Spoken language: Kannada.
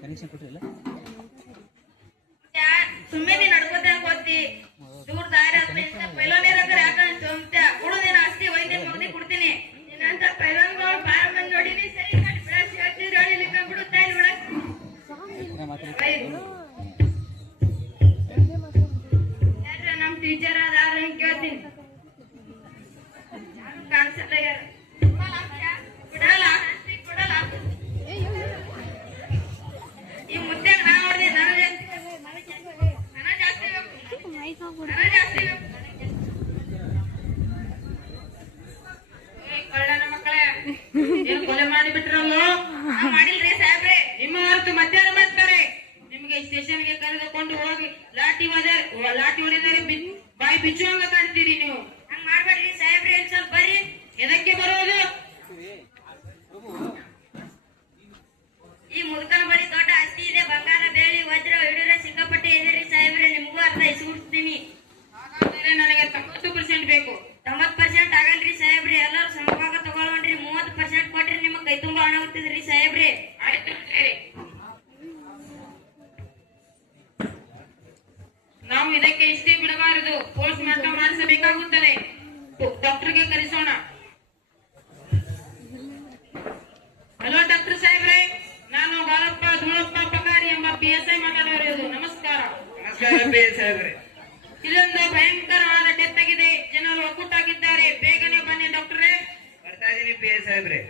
ಕನೆಕ್ಷನ್ ಕೊಟ್ಟಿಲ್ಲ ಸುಮ್ಮನೆ ನಡ್ಕೋತ ಹೋಗ್ತಿ ದೂರ ದಾರಿ ಪೈಲೋನಿರ ಯಾಕಂತ ಕೊಡುದೇನ ಆಸ್ತಿ ಒಯ್ದೇನ ಮಗನಿಗೆ ಕೊಡ್ತೀನಿ ನೀನಂತ ಪೈಲೋನ್ಗಳು ಬಾಳ ಮಂದಿ ನೋಡಿನಿ ಸರಿ ಮಾಡಿ ಬೆಳಸಿ ಹೇಳ್ತಿದ್ರು ಹೇಳಿಲಿಕ್ಕ ಬಿಡುತ್ತಾ ಇಲ್ಲ ಯಾರ ನಮ್ ಟೀಚರ್ ಅದಾರ ಕೇಳ್ತೀನಿ ಕಾಣಿಸಲ್ಲ ಬಿಡಲ್ಲ ಕೊಡಲ್ಲ ಈ ಮುದ್ದೆ ನಾ ನೋಡಿದೆ ಕಳ್ಳನ ಮಕ್ಕಳೇ ನೀವು ಕೊಲೆ ಮಾಡಿಬಿಟ್ರಲ್ಲ ಮಾಡಿಲ್ರಿ ಸಾಹೇಬ್ರೆ ನಿಮ್ಮ ಹೊರತು ಮಧ್ಯಾಹ್ನ ಮಾಡ್ತಾರೆ ನಿಮ್ಗೆ ಸ್ಟೇಷನ್ಗೆ ಕರೆದುಕೊಂಡು ಹೋಗಿ ಲಾಠಿ ಹೊಡೆದರೆ ಬಾಯಿ ಬಿಚ್ಚುವಂಗ ಕಾಣ್ತೀರಿ ನೀವು ಹಂಗ್ ಮಾಡ್ಬೇಡ್ರಿ ಸಾಹೇಬ್ರೆ ಸ್ವಲ್ಪ ಬರ್ರಿ ಎದಕ್ಕೆ ಬರೋದು ಈ ಮುದುಕನ ಬಳಿ ದೊಡ್ಡ ಆಸ್ತಿ ಇದೆ ಬಂಗಾರ ಬೆಳ್ಳಿ ವಜ್ರ ಹಿಡಿದ್ರೆ ಸಿಕ್ಕಾಪಟ್ಟೆ ಇದೆ ರೀ ಸಾಹೇಬ್ರೆ ನಿಮಗೂ ಅರ್ಥ ಇಸ್ಬಿಡ್ತೀನಿ ನನಗೆ 90% ಬೇಕು 90% ಆಗಲ್ರಿ ಸಾಹೇಬ್ರಿ ಎಲ್ಲರೂ ಸಮಭಾಗ ತಗೊಳ್ಳೋಣ್ರಿ 30% ಕೊಟ್ರಿ ನಿಮ್ಮ ಕೈ ತುಂಬಾ ಹಣ ಹೋಗ್ತಿದ್ರಿ ಸಾಹೇಬ್ರಿ ಆಯ್ತು ನಾವು ಇದಕ್ಕೆ ಇಷ್ಟೇ ಬಿಡಬಾರದು ಪೋಸ್ಟ್ ಮಾರ್ಟಮ್ ಮಾಡಿಸಬೇಕಾಗುತ್ತದೆ ಡಾಕ್ಟರ್ಗೆ ಕರೆಸೋಣ ಹಲೋ ಡಾಕ್ಟರ್ ಸಾಹೇಬ್ರೆ ನಾನು ಬಾಳಪ್ಪ ಧೂಳಪ್ಪ ಪಗಾರಿ ಎಂಬ PSI ಮಾತಾಡೋದು ನಮಸ್ಕಾರ ಸಾಹೇಬ್ರೆ ಇಲ್ಲೊಂದು ಭಯಂಕರವಾದ ಡೆತ್ ಆಗಿದೆ ಜನರು ಒಕ್ಕೂಟಾಗಿದ್ದಾರೆ ಬೇಗನೆ ಬನ್ನಿ ಡಾಕ್ಟ್ರೇ ಬರ್ತಾ ಇದೀನಿ ಸಾಹೇಬ್ರೆ